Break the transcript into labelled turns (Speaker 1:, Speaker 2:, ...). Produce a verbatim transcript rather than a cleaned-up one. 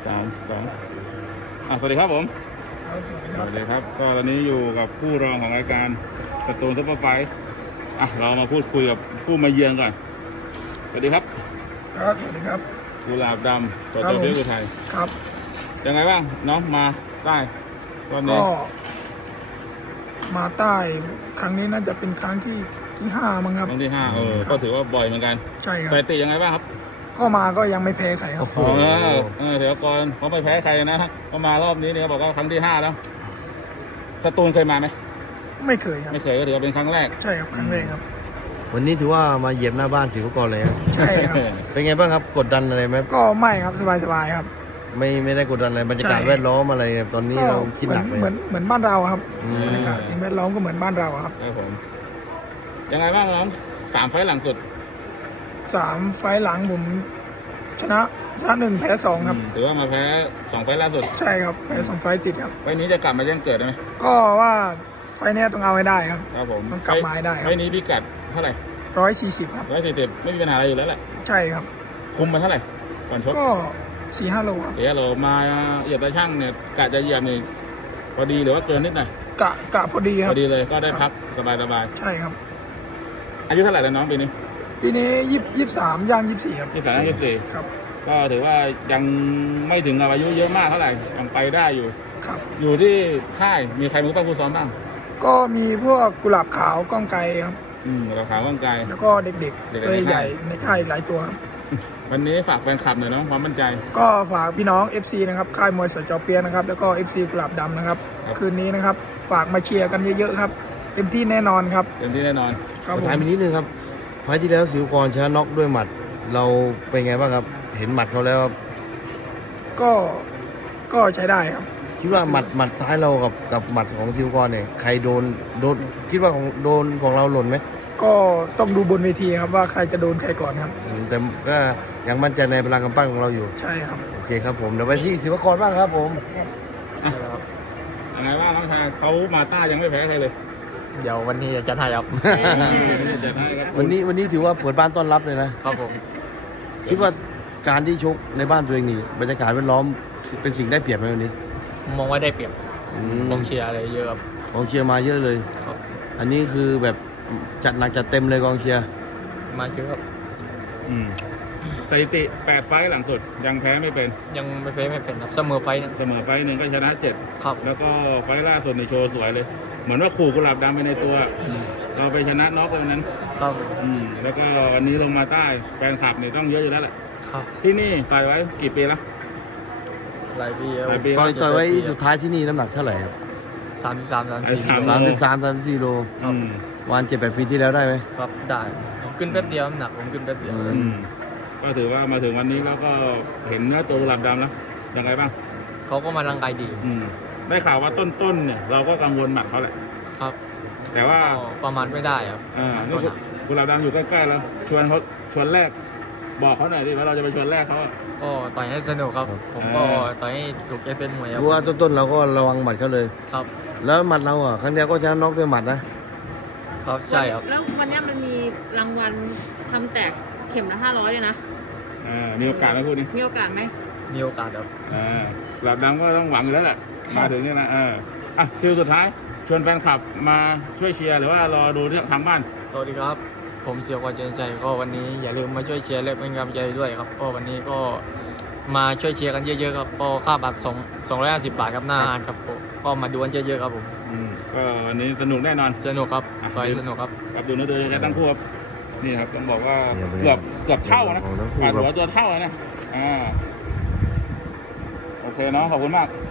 Speaker 1: สามสองอ่ะสวัสดีครับผมสวัสดีครับก็ตอนนี้อยู่กับผู้รองของรายการสตูลซุปเปอร์ไฟท์อ่ะเรามาพูดคุยกับผู้มาเยือนก่อนสวัสดีครับ
Speaker 2: ครับสวัสดีครับ
Speaker 1: กุหลาบดำตัวตัวเบี้ยกุไทย
Speaker 2: ครับ
Speaker 1: ยังไงบ้างน้องมาได้รอบนี้
Speaker 2: ก็มาใต้ครั้งนี้น่าจะเป็นครั้งที่ที่ห้ามั้งครับ
Speaker 1: ครั้งที่ห้าเออก็ถือว่าบ่อยเหมือนกัน
Speaker 2: ใช่ครับ
Speaker 1: สถิติยังไงบ้างครับ
Speaker 2: ก็มาก็ยังไม่แพ้ใครครับ
Speaker 1: อ๋อเออเดี๋ยวก่อนเขาไม่แพ้ใครนะเขามารอบนี้เนี่ยเขาบอกว่าครั้งที่ห้าแล้วสตูลเคยมาไหม
Speaker 2: ไม่เคยครับ
Speaker 1: ไม่เคยก็ถือว่าเป็นครั้งแรก
Speaker 2: ใช่ครับครั้งแรกครับ
Speaker 3: วันนี้ถือว่ามาเหยียบหน้าบ้านศิวกรเลยครับ
Speaker 2: ใช่ครับ
Speaker 3: เป็นไงบ้างครับกดดันอะไรไหม
Speaker 2: ก็ไม่ครับสบายสบายๆครับ
Speaker 3: ไม่ไม่ได้กดดันอะไรบรรยากาศ
Speaker 2: ใช่
Speaker 3: แวดล้อมอะไรตอนนี้
Speaker 2: ก็
Speaker 3: เราคิด
Speaker 2: เหมื
Speaker 3: ห
Speaker 2: อ
Speaker 3: นั
Speaker 2: น
Speaker 3: กเลย
Speaker 2: เหมือนเหมือนบ้านเราครับ
Speaker 3: อืม
Speaker 2: บรรยากาศสิ่งแวดล้อมก็เหมือนบ้านเราครับ
Speaker 1: ครับผมยังไงบ้างน้องสามไฟล์หลังสุด
Speaker 2: สามไฟล์หลังผมชนะชนะหนึ่งแพ้สองครับ
Speaker 1: อืมถือว่ามาแพ้สองไฟล์ล่าสุด
Speaker 2: ใช่ครับแพ้สองไฟล์ติดครับ
Speaker 1: ไฟล์นี้จะกลับมาแจ้งเกิดได้ไหม
Speaker 2: ก็ว่าไฟล์เนี้ยต้องเอาให้ได้ครับ
Speaker 1: ครับผม
Speaker 2: ต้องกลับมาให้ได้ครับ
Speaker 1: ไฟล์นี้พิกัดเท่าไหร่
Speaker 2: ร้อยสี่สิบครับ
Speaker 1: ร้อยสี่สิบไม่มีปัญหาอะไรอยู่แล้วแหละ
Speaker 2: ใช่ครับ
Speaker 1: คุมมาเท่าไหร่ก่อนชก
Speaker 2: ก็สี่ห้าโลครับ
Speaker 1: เดี๋ยวเรามาเหยียบตาช่างเนี่ยกะจะเหยียบนี่พอดีหรือว่าเกินนิดหน่อย
Speaker 2: กะกะพอดีค
Speaker 1: พ
Speaker 2: รับ
Speaker 1: อดีเลยก็ได้พักสบายสบาย
Speaker 2: ใช่ครับ
Speaker 1: ๆอายุเท่าไหร่แล้วน้องปีนี้
Speaker 2: ปีนี้ยี่ยี่สามย่างยี่สี่ครับ
Speaker 1: ยี่สิบสามยี่สิบสี่
Speaker 2: ครับ
Speaker 1: ก็ถือว่ายังไม่ถึงกับอายุเยอะมากเท่าไหร่ยังไปได้อยู่
Speaker 2: ครับ
Speaker 1: อยู่ที่ค่ายมีใครมือป้าผู้ซ้อมบ้าง
Speaker 2: ก็มีพวกกุหลาบขาวก้องไกรครับ
Speaker 1: อืมเราขาวว่างไกล
Speaker 2: แล้วก็เด็ก
Speaker 1: เด็ก
Speaker 2: ๆ
Speaker 1: ๆ
Speaker 2: ตัว
Speaker 1: ใน
Speaker 2: ใหญ่
Speaker 1: ค่าย
Speaker 2: ในค่ายหลายตัวครับ
Speaker 1: วันนี้ฝากแฟนคลับหน่อยน้องความมั่นใจ
Speaker 2: ก็ฝากพี่น้อง เอฟ ซี นะครับค่ายมวยสจเปียนะครับแล้วก็ เอฟ ซี กุหลาบดำนะครับ
Speaker 1: ครับ
Speaker 2: คืนนี้นะครับฝากมาเชียร์กันเยอะๆครับเต็มที่แน่นอนครับ
Speaker 1: เต็มที่แน่นอน
Speaker 2: ครับผ
Speaker 3: ถาม
Speaker 2: ม
Speaker 3: อีกนิดนึงครับไฟล์ที่แล้วศิวกรชนะน็อกด้วยหมัด เราเป็นไงบ้างครับ เห็นหมัดเขาแล้ว
Speaker 2: ก็ก็ใช้ได้ครับ
Speaker 3: คิดว่าหมัดหมัดซ้ายเรากับกับหมัดของศิวกรเนี่ยใครโดนโดนคิดว่าของโดนของเราหล่นไหม
Speaker 2: ก็ต้องดูบนเวทีครับว่าใครจะโดนใครก่อนครับ
Speaker 3: อืมแต่ก็ยังมั่นใจในพลังกำปั้นของเราอยู่
Speaker 2: ใช่ครับ
Speaker 3: โอเคครับผมเดี๋ยวไปที่ศิวกรบ้างครับผม
Speaker 1: ยังไงว่าน้องชายเขามาต้ายังไม่แพ้ใครเลย
Speaker 4: เดี๋ยววันนี้จะถ่ายครับ
Speaker 1: จะให้ครับ
Speaker 3: วันนี้วันนี้ถือว่าเปิดบ้านต้อนรับเลยนะ
Speaker 4: ครับผม
Speaker 3: คิดว่าการที่ชกในบ้านตัวเองนี่บรรยากาศแวดล้อมเป็นสิ่งได้เปรียบไหมวันนี้
Speaker 4: มองว่าได้เปรียบ
Speaker 3: อืม
Speaker 4: กองเชียร์อะไรเยอะครับ
Speaker 3: กองเชียร์มาเยอะเลย
Speaker 4: ครับ
Speaker 3: อันนี้คือแบบจัดหนักจัดเต็มเลยกองเชียร์
Speaker 4: มาเยอะครับ
Speaker 1: อืมสถิติแปดไฟล์หลังสุดยังแพ้ไม่เป็น
Speaker 4: ยังไม่เพ้ไม่เป็นครับเสมอไฟท์นะ
Speaker 1: เสมอไฟล์หนึ่งก็ชนะเจ็ด
Speaker 4: ครับ
Speaker 1: แล้วก็ไฟล์ล่าสุดในโชว์สวยเลย เหมือนว่าขู่กุหลาบดำไปในตัว เราไปชนะน็อกวันนั้น
Speaker 4: ครับ
Speaker 1: อืมแล้วก็วันนี้ลงมาใต้แฟนคลับเนี่ยต้องเยอะอยู่แล้วแหละ
Speaker 4: ครับ
Speaker 1: ที่นี่ต่อยไว้กี่ปีแล้ว
Speaker 4: หลายปีแล้ว
Speaker 1: หลายปี
Speaker 3: ต่อยต่อยไว้สุดท้ายที่นี่น้ำหนักเท่าไหร่ครับ
Speaker 4: สามสิบสามสามสี่
Speaker 1: สาม
Speaker 3: สามสิบสามสามสี่โล
Speaker 1: อืม
Speaker 3: วันเจ็ดแปดปีที่แล้วได้ไหม
Speaker 4: ครับได้ผมขึ้นแป๊บเดียวน้ำหนักผมขึ้นแป๊บเดียว
Speaker 3: อื
Speaker 1: อืมก็ถือว่ามาถึงวันนี้แล้วก็เห็นเนื้อตัวกุหลาบดำแล้วยังไงบ้าง
Speaker 4: เขาก็มาร่างกายดี
Speaker 1: อืมได้ข่าวว่าต้นๆเนี่ยเราก็กังวลหมัดเขาแหละ
Speaker 4: ครับ
Speaker 1: แต่ว่า
Speaker 4: ก็ประมาณไม่ได้ครับ
Speaker 1: อ่า
Speaker 4: หนัก
Speaker 1: นี่
Speaker 4: ก็หนัก
Speaker 1: กุหลาบดำอยู่ใกล้ๆแล้วชวนเขาชวนแรก บอกเขาหน่อยดิว่าเราจะไปชวนแรกเขาอะ
Speaker 4: ก็ต่อยให้สนุกครับ ผมก็ต่อยให้ถูกใจเป็นมวยครับ
Speaker 3: รู้ว่าต้นๆเราก็ระวังหมัดเขาเลย
Speaker 4: ครับ
Speaker 3: แล้วหมัดเราอ่ะครั้งเดียวก็ชนะน็อกด้วยหมัดนะครับ
Speaker 4: ใช่ครับ
Speaker 5: แล้ววันเนี้ยมันมีรางวัลทำแตกเข็มละห้าร้อยเลยนะ
Speaker 1: อ่ามีโอกาสไหมพูดนี้
Speaker 5: มีโอกาสไหม
Speaker 4: มีโอกาสครับ
Speaker 1: อ่ากุหลาบดำก็ต้องหวังอยู่แล้วแหละมาถึงเนี่ยนะเอออ่ะคือสุดท้ายชวนแฟนคลับมาช่วยเชียร์หรือว่ารอดูที่ทางบ้าน
Speaker 4: สวัสดีครับ ผมเสียวกว่าใจใจก็วันนี้อย่าลืมมาช่วยเชียร์และเป็นกำลังใจด้วยครับก็วันนี้ก็มาช่วยเชียร์กันเยอะๆครับก็ค่าบัตรสองสองร้อยห้าสิบบาทครับหน้าอาหารครับผมก็มาดูกันเยอะๆครับผม
Speaker 1: อืมก็วันนี้สนุกแน่นอน
Speaker 4: สนุกครับ
Speaker 1: อ่ะ
Speaker 4: ต่อยสนุกครับ
Speaker 1: กับดูนะเดินกันทั้งคู่ครับนี่ครับต้องบอกว่าเกือบเกือบเท่านะ
Speaker 3: ทั้งคู่
Speaker 1: ปาด
Speaker 3: ครั
Speaker 1: หัว
Speaker 3: บ
Speaker 1: ตัวเท่าเลยนะอ่าโอเคเนาะขอบคุณมาก
Speaker 3: ค